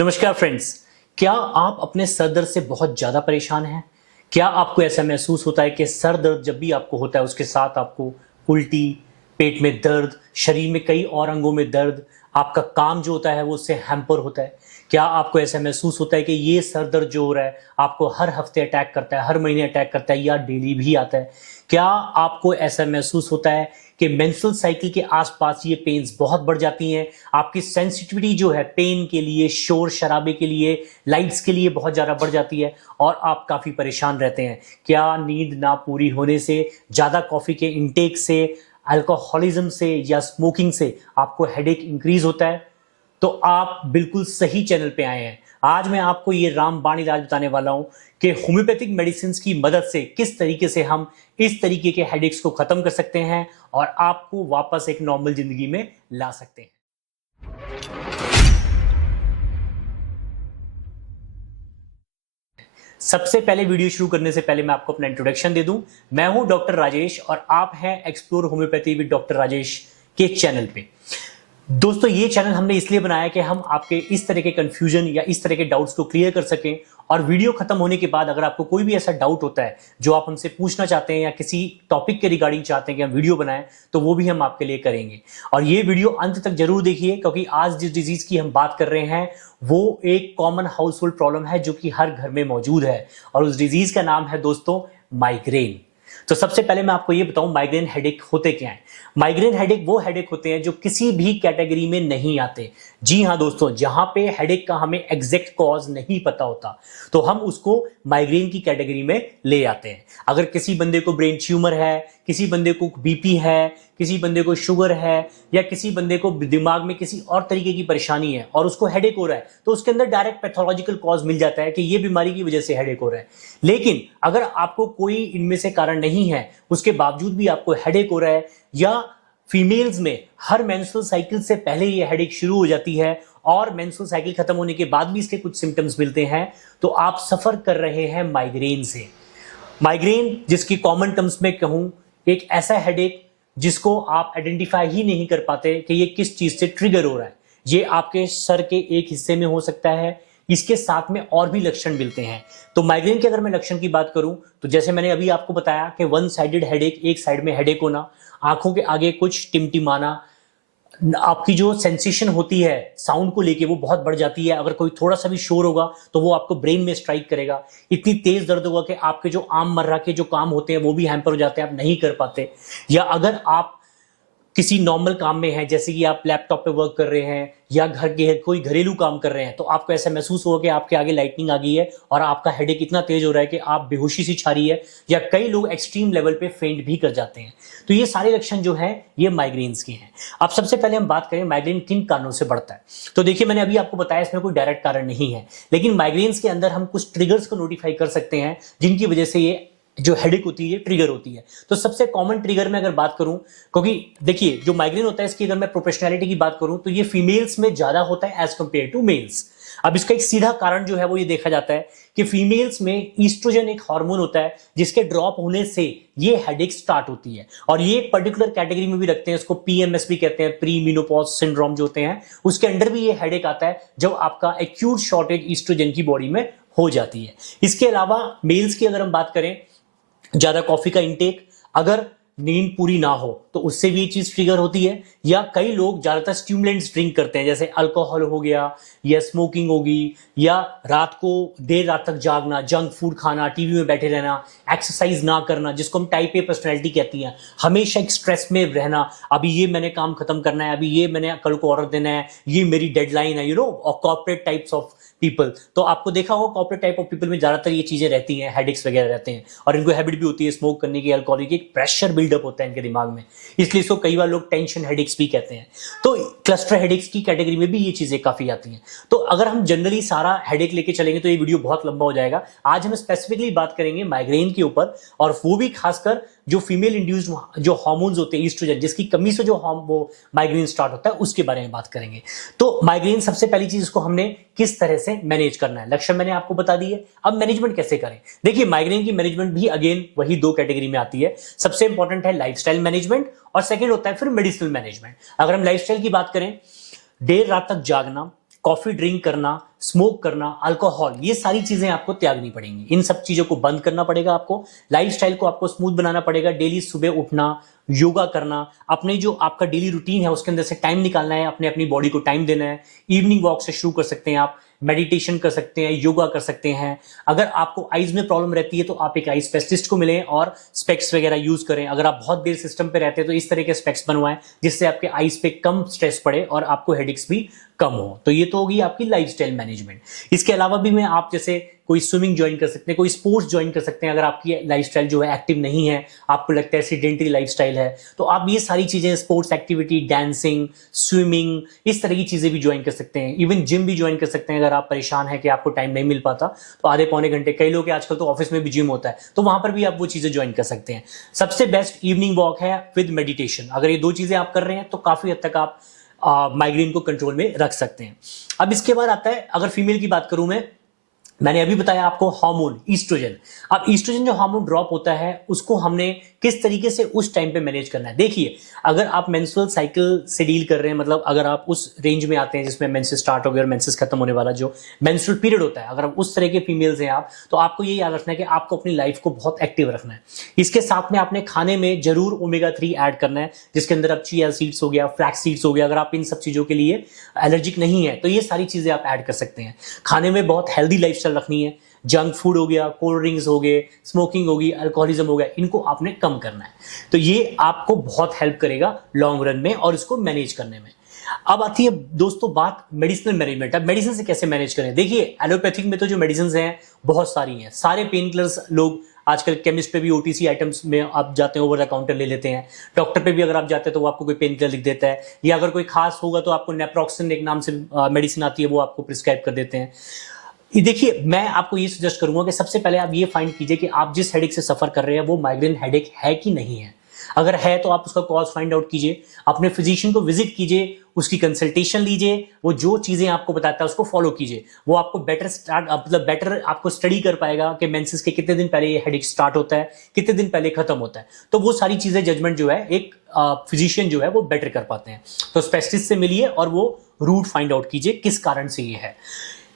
नमस्कार फ्रेंड्स। क्या आप अपने सर दर्द से बहुत ज़्यादा परेशान हैं? क्या आपको ऐसा महसूस होता है कि सर दर्द जब भी आपको होता है उसके साथ आपको उल्टी, पेट में दर्द, शरीर में कई और अंगों में दर्द, आपका काम जो होता है वो उससे हैम्पर होता है? क्या आपको ऐसा महसूस होता है कि ये सर दर्द जो हो रहा है आपको हर हफ्ते अटैक करता है, हर महीने अटैक करता है या डेली भी आता है? क्या आपको ऐसा महसूस होता है कि मेंस्ट्रुअल साइकिल के आसपास ये पेन्स बहुत बढ़ जाती हैं? आपकी सेंसिटिविटी जो है पेन के लिए, शोर शराबे के लिए, लाइट्स के लिए बहुत ज़्यादा बढ़ जाती है और आप काफ़ी परेशान रहते हैं? क्या नींद ना पूरी होने से, ज़्यादा कॉफ़ी के इंटेक से, अल्कोहलिज्म से या स्मोकिंग से आपको हेडेक इंक्रीज होता है? तो आप बिल्कुल सही चैनल पे आए हैं। आज मैं आपको ये रामबाण इलाज बताने वाला हूं कि होम्योपैथिक मेडिसिन की मदद से किस तरीके से हम इस तरीके के हेडेक्स को खत्म कर सकते हैं और आपको वापस एक नॉर्मल जिंदगी में ला सकते हैं। सबसे पहले वीडियो शुरू करने से पहले मैं आपको अपना इंट्रोडक्शन दे दूं। मैं हूं डॉक्टर राजेश और आप हैं explore homeopathy with doctor Rajesh के चैनल पे। दोस्तों, ये चैनल हमने इसलिए बनाया कि हम आपके इस तरह के कंफ्यूजन या इस तरह के डाउट्स को क्लियर कर सकें और वीडियो खत्म होने के बाद अगर आपको कोई भी ऐसा डाउट होता है जो आप हमसे पूछना चाहते हैं या किसी टॉपिक के रिगार्डिंग चाहते हैं कि हम वीडियो बनाएं, तो वो भी हम आपके लिए करेंगे। और ये वीडियो अंत तक जरूर देखिए, क्योंकि आज जिस डिजीज की हम बात कर रहे हैं वो एक कॉमन हाउस होल्ड प्रॉब्लम है जो कि हर घर में मौजूद है और उस डिजीज का नाम है दोस्तों माइग्रेन। तो सबसे पहले मैं आपको ये बताऊं माइग्रेन हेडेक होते क्या हैं। माइग्रेन हेडेक वो हेडेक होते हैं जो किसी भी कैटेगरी में नहीं आते। जी हां दोस्तों, जहां पे हेडेक का हमें एग्जैक्ट कॉज नहीं पता होता तो हम उसको माइग्रेन की कैटेगरी में ले आते हैं। अगर किसी बंदे को ब्रेन ट्यूमर है, किसी बंदे को बीपी है, किसी बंदे को शुगर है या किसी बंदे को दिमाग में किसी और तरीके की परेशानी है और उसको हेडेक हो रहा है, तो उसके अंदर डायरेक्ट पैथोलॉजिकल कॉज मिल जाता है कि ये बीमारी की वजह से हेडेक हो रहा है। लेकिन अगर आपको कोई इनमें से कारण नहीं है, उसके बावजूद भी आपको हेडेक हो रहा है या फीमेल्स में हर मेंस्ट्रुअल साइकिल से पहले ये हेडेक शुरू हो जाती है और मेंस्ट्रुअल साइकिल खत्म होने के बाद भी इसके कुछ सिम्टम्स मिलते हैं, तो आप सफर कर रहे हैं माइग्रेन से। माइग्रेन, जिसकी कॉमन टर्म्स में कहूं, एक ऐसा हेडेक जिसको आप आइडेंटिफाई ही नहीं कर पाते कि ये किस चीज से ट्रिगर हो रहा है। ये आपके सर के एक हिस्से में हो सकता है, इसके साथ में और भी लक्षण मिलते हैं। तो माइग्रेन के अगर मैं लक्षण की बात करूं तो जैसे मैंने अभी आपको बताया कि वन साइडेड हेडेक, एक साइड में हेडेक होना, आंखों के आगे कुछ टिमटिमाना, आपकी जो सेंसेशन होती है साउंड को लेके वो बहुत बढ़ जाती है। अगर कोई थोड़ा सा भी शोर होगा तो वो आपको ब्रेन में स्ट्राइक करेगा। इतनी तेज दर्द होगा कि आपके जो आम मर्रा के जो काम होते हैं वो भी हैम्पर हो जाते हैं, आप नहीं कर पाते। या अगर आप किसी नॉर्मल काम में है, जैसे कि आप लैपटॉप पे वर्क कर रहे हैं या घर के कोई घरेलू काम कर रहे हैं, तो आपको ऐसा महसूस होगा कि आपके आगे लाइटनिंग आ गई है और आपका हेडेक इतना तेज हो रहा है कि आप बेहोशी सी छा रही है या कई लोग एक्सट्रीम लेवल पे फेंट भी कर जाते हैं। तो ये सारे लक्षण जो हैं ये माइग्रेन्स के हैं। अब सबसे पहले हम बात करें माइग्रेन किन कारणों से बढ़ता है। तो देखिए, मैंने अभी आपको बताया इसमें कोई डायरेक्ट कारण नहीं है, लेकिन माइग्रेन्स के अंदर हम कुछ ट्रिगर्स को नोटिफाई कर सकते हैं जिनकी वजह से ये जो हेडेक होती है ट्रिगर होती है। तो सबसे कॉमन ट्रिगर में अगर बात करूं, क्योंकि देखिए जो माइग्रेन होता है इसकी अगर मैं प्रोपोर्शनैलिटी की बात करूं तो ये फीमेल्स में ज्यादा होता है एज कंपेयर टू मेल्स। अब इसका एक सीधा कारण जो है वो ये देखा जाता है कि फीमेल्स में ईस्ट्रोजन एक हार्मोन होता है जिसके ड्रॉप होने से ये हेडेक स्टार्ट होती है और ये एक पर्टिकुलर कैटेगरी में भी रखते हैं, इसको पीएमएस भी कहते हैं, प्री मेनोपॉज सिंड्रोम जो होते हैं, उसके अंडर भी ये हेडेक आता है जब आपका एक्यूट शॉर्टेज ईस्ट्रोजन की बॉडी में हो जाती है। इसके अलावा मेल्स की अगर हम बात करें, ज्यादा कॉफी का इंटेक, अगर नींद पूरी ना हो तो उससे भी ये चीज ट्रिगर होती है, या कई लोग ज्यादातर स्टिमुलेंट्स ड्रिंक करते हैं, जैसे अल्कोहल हो गया या स्मोकिंग होगी, या रात को देर रात तक जागना, जंक फूड खाना, टीवी में बैठे रहना, एक्सरसाइज ना करना, जिसको हम टाइप ए पर्सनैलिटी कहती हैं, हमेशा एक स्ट्रेस में रहना, अभी ये मैंने काम खत्म करना है, अभी ये मैंने कल को ऑर्डर देना है, ये मेरी डेडलाइन है, और कॉर्पोरेट टाइप्स ऑफ पीपल। तो आपको देखा होगा कॉर्पोरेट टाइप ऑफ पीपल में ज्यादातर ये चीजें रहती हैं, हेडेक्स वगैरह रहते हैं और इनको हैबिट भी होती है स्मोक करने की, अल्कोहल की, एक प्रेशर बिल्डअप होता है इनके दिमाग में, इसलिए इसको कई बार लोग टेंशन हेडेक्स भी कहते हैं। तो क्लस्टर हेडेक्स की कैटेगरी में भी ये चीजें काफी आती हैं। तो अगर हम जनरली सारा हेडेक लेके चलेंगे तो ये वीडियो बहुत लंबा हो जाएगा। आज हम स्पेसिफिकली बात करेंगे माइग्रेन के ऊपर, और वो भी खासकर जो फीमेल इंड्यूस्ड जो हार्मोन्स होते हैं ईस्ट्रोजन, जिसकी कमी से जो वो माइग्रेन स्टार्ट होता है, उसके बारे में बात करेंगे। तो माइग्रेन सबसे पहली चीज इसको हमने किस तरह से मैनेज करना है, लक्षण मैंने आपको बता दिए, अब मैनेजमेंट कैसे करें। देखिए, माइग्रेन की मैनेजमेंट भी अगेन वही दो कैटेगरी में आती है। सबसे इंपॉर्टेंट है लाइफस्टाइल मैनेजमेंट और सेकंड होता है फिर मेडिसिनल मैनेजमेंट। अगर हम लाइफस्टाइल की बात करें, देर रात तक जागना, कॉफी ड्रिंक करना, स्मोक करना, अल्कोहल, ये सारी चीजें आपको त्यागनी पड़ेंगी। इन सब चीजों को बंद करना पड़ेगा आपको। लाइफस्टाइल को आपको स्मूथ बनाना पड़ेगा। डेली सुबह उठना, योगा करना, अपने जो आपका डेली रूटीन है उसके अंदर से टाइम निकालना है, अपनी बॉडी को टाइम देना है। इवनिंग वॉक से शुरू कर सकते हैं आप, मेडिटेशन कर सकते हैं, योगा कर सकते हैं। अगर आपको आईज में प्रॉब्लम रहती है तो आप एक आई स्पेशलिस्ट को मिलें और स्पेक्स वगैरह यूज करें। अगर आप बहुत देर सिस्टम पे रहते हैं तो इस तरह के स्पेक्स बनवाएं जिससे आपके आईज पे कम स्ट्रेस पड़े और आपको हेडेक्स भी कम हो। तो ये तो होगी आपकी लाइफस्टाइल मैनेजमेंट। इसके अलावा भी मैं आप जैसे कोई स्विमिंग ज्वाइन कर सकते हैं, कोई स्पोर्ट्स ज्वाइन कर सकते हैं। अगर आपकी लाइफस्टाइल जो है एक्टिव नहीं है, आपको लगता है सेडेंटरी लाइफस्टाइल है, तो आप ये सारी चीजें, स्पोर्ट्स एक्टिविटी, डांसिंग, स्विमिंग, इस तरह की चीजें भी ज्वाइन कर सकते हैं। इवन जिम भी ज्वाइन कर सकते हैं। अगर आप परेशान हैं कि आपको टाइम नहीं मिल पाता तो आधे पौने घंटे, कई लोग आजकल तो ऑफिस में भी जिम होता है तो वहां पर भी आप वो चीजें ज्वाइन कर सकते हैं। सबसे बेस्ट इवनिंग वॉक है विद मेडिटेशन। अगर ये दो चीजें आप कर रहे हैं तो काफी हद तक आप माइग्रेन को कंट्रोल में रख सकते हैं। अब इसके बाद आता है, अगर फीमेल की बात करूं मैंने अभी बताया आपको हार्मोन ईस्ट्रोजन। अब ईस्ट्रोजन जो हार्मोन ड्रॉप होता है उसको हमने किस तरीके से उस टाइम पे मैनेज करना है। देखिए, अगर आप मेंस्ट्रुअल साइकिल से डील कर रहे हैं, मतलब अगर आप उस रेंज में आते हैं जिसमें मेंसेस स्टार्ट हो गए और मेंसेस खत्म होने वाला जो मेंस्ट्रुअल पीरियड होता है, अगर आप उस तरह के फीमेल्स हैं आप, तो आपको ये याद रखना है कि आपको अपनी लाइफ को बहुत एक्टिव रखना है। इसके साथ में आपने खाने में जरूर ओमेगा 3 ऐड करना है, जिसके अंदर आप चिया सीड्स हो गया, फ्लैक्स सीड्स हो गया। अगर आप इन सब चीजों के लिए एलर्जिक नहीं है तो ये सारी चीजें आप ऐड कर सकते हैं। खाने में बहुत हेल्दी लाइफस्टाइल रखनी है। जंक फूड हो गया, कोल्ड ड्रिंक्स हो गए, स्मोकिंग होगी, अल्कोहलिज्म हो गया, इनको आपने कम करना है। तो ये आपको बहुत हेल्प करेगा लॉन्ग रन में और इसको मैनेज करने में। अब आती है दोस्तों बात मेडिसिनल मैनेजमेंट। अब मेडिसिन से कैसे मैनेज करें। देखिए, एलोपैथिक में तो जो मेडिसिन हैं बहुत सारी हैं। सारे पेन किलर्स लोग आजकल केमिस्ट पे भी ओटीसी आइटम्स में आप जाते हैं, ओवर द काउंटर ले लेते हैं। डॉक्टर पे भी अगर आप जाते हैं तो वो आपको कोई पेन किलर लिख देता है, या अगर कोई खास होगा तो आपको नेप्रोक्सिन एक नाम से मेडिसिन आती है, वो आपको प्रिस्क्राइब कर देते हैं। देखिए, मैं आपको ये सजेस्ट करूंगा कि सबसे पहले आप ये फाइंड कीजिए कि आप जिस हेडेक से सफर कर रहे हैं वो माइग्रेन हेडेक है कि नहीं है। अगर है तो आप उसका कॉज फाइंड आउट कीजिए, अपने फिजिशियन को विजिट कीजिए, उसकी कंसल्टेशन लीजिए, वो जो चीजें आपको बताता है उसको फॉलो कीजिए। वो आपको बेटर आपको स्टडी कर पाएगा कि मेंसेस के कितने दिन पहले ये हेडेक स्टार्ट होता है, कितने दिन पहले खत्म होता है। तो वो सारी चीजें जजमेंट जो है एक फिजिशियन जो है वो बेटर कर पाते हैं। तो स्पेशलिस्ट से मिलिए और वो रूट फाइंड आउट कीजिए किस कारण से ये है।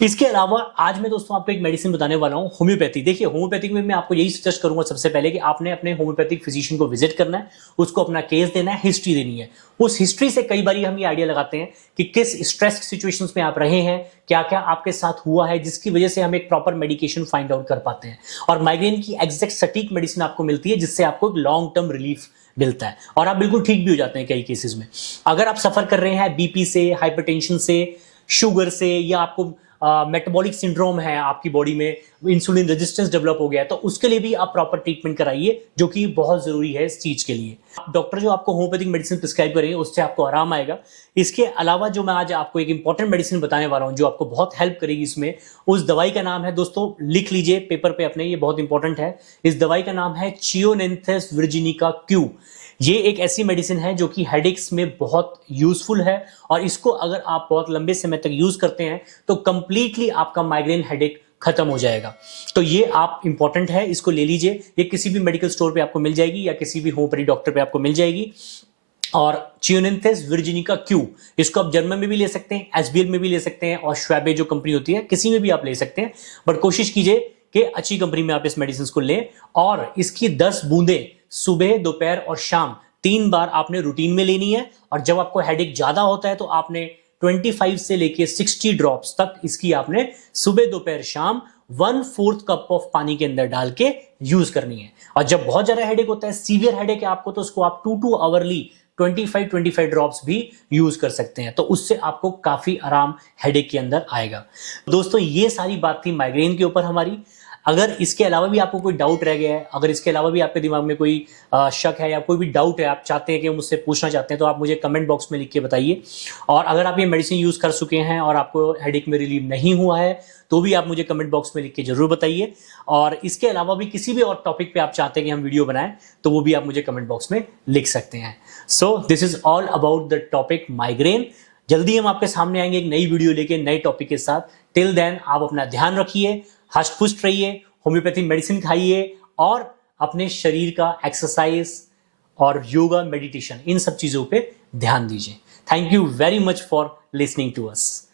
इसके अलावा आज मैं दोस्तों आपको एक मेडिसिन बताने वाला हूं, होम्योपैथी। देखिए, होम्योपैथिक में मैं आपको यही सजेस्ट करूंगा सबसे पहले कि आपने अपने होम्योपैथिक फिजिशियन को विजिट करना है, उसको अपना केस देना है, हिस्ट्री देनी है। उस हिस्ट्री से कई बार हम ये आइडिया लगाते हैं कि किस स्ट्रेस सिचुएशंस में आप रहे हैं, क्या क्या आपके साथ हुआ है, जिसकी वजह से हम एक प्रॉपर मेडिकेशन फाइंड आउट कर पाते हैं और माइग्रेन की एग्जैक्ट सटीक मेडिसिन आपको मिलती है, जिससे आपको लॉन्ग टर्म रिलीफ मिलता है और आप बिल्कुल ठीक भी हो जाते हैं कई केसेस में। अगर आप सफर कर रहे हैं बीपी से, हाइपरटेंशन से, शुगर से, या आपको मेटाबॉलिक सिंड्रोम है, आपकी बॉडी में इंसुलिन रेजिस्टेंस डेवलप हो गया है, तो उसके लिए भी आप प्रॉपर ट्रीटमेंट कराइए, जो कि बहुत जरूरी है इस चीज के लिए। डॉक्टर जो आपको होम्योपैथिक मेडिसिन प्रिस्क्राइब करेंगे उससे आपको आराम आएगा। इसके अलावा जो मैं आज आपको एक इंपॉर्टेंट मेडिसिन बताने वाला हूं जो आपको बहुत हेल्प करेगी इसमें, उस दवाई का नाम है, दोस्तों लिख लीजिए पेपर पे अपने, ये बहुत इंपॉर्टेंट है। इस दवाई का नाम है चियोनेंथस वर्जिनिका क्यू। ये एक ऐसी मेडिसिन है जो कि हेडेक्स में बहुत यूजफुल है और इसको अगर आप बहुत लंबे समय तक यूज करते हैं तो कंप्लीटली आपका माइग्रेन हेडेक खत्म हो जाएगा। तो ये आप इंपॉर्टेंट है, इसको ले लीजिए। ये किसी भी मेडिकल स्टोर पे आपको मिल जाएगी या किसी भी होम्योपैथी डॉक्टर पे आपको मिल जाएगी। और चियोनेंथस वर्जिनिका क्यू, इसको आप जर्मन में भी ले सकते हैं, एसबीएल में भी ले सकते हैं, और श्वेबे जो कंपनी होती है किसी में भी आप ले सकते हैं। बट कोशिश कीजिए कि अच्छी कंपनी में आप इस मेडिसिन को लें और इसकी 10 बूंदें सुबह, दोपहर और शाम 3 बार आपने रूटीन में लेनी है। और जब आपको हेडेक ज्यादा होता है तो आपने 25 से लेके 60 ड्रॉप्स तक इसकी आपने सुबह, दोपहर, शाम 1/4 कप ऑफ पानी के अंदर डाल के यूज करनी है। और जब बहुत ज्यादा हेडेक होता है, सीवियर हेडेक है आपको, तो उसको आप 2 आवरली 25 ड्रॉप्स भी यूज कर सकते हैं। तो उससे आपको काफी आराम हेडेक के अंदर आएगा। दोस्तों, ये सारी बात थी माइग्रेन के ऊपर हमारी। अगर इसके अलावा भी आपको कोई डाउट रह गया है, अगर इसके अलावा भी आपके दिमाग में कोई शक है या कोई भी डाउट है, आप चाहते हैं कि मुझसे पूछना चाहते हैं, तो आप मुझे कमेंट बॉक्स में लिख के बताइए। और अगर आप ये मेडिसिन यूज कर चुके हैं और आपको हेडेक में रिलीव नहीं हुआ है तो भी आप मुझे कमेंट बॉक्स में लिख के जरूर बताइए। और इसके अलावा भी किसी भी और टॉपिक पे आप चाहते हैं कि हम वीडियो बनाएं तो वो भी आप मुझे कमेंट बॉक्स में लिख सकते हैं। So this is all about the topic migraine. जल्दी हम आपके सामने आएंगे एक नई वीडियो लेके, नए टॉपिक के साथ। टिल देन आप अपना ध्यान रखिए, हष्ट पुष्ट रहिए, होम्योपैथी मेडिसिन खाइए और अपने शरीर का एक्सरसाइज और योगा, मेडिटेशन, इन सब चीजों पे ध्यान दीजिए। Thank you very much for listening to us.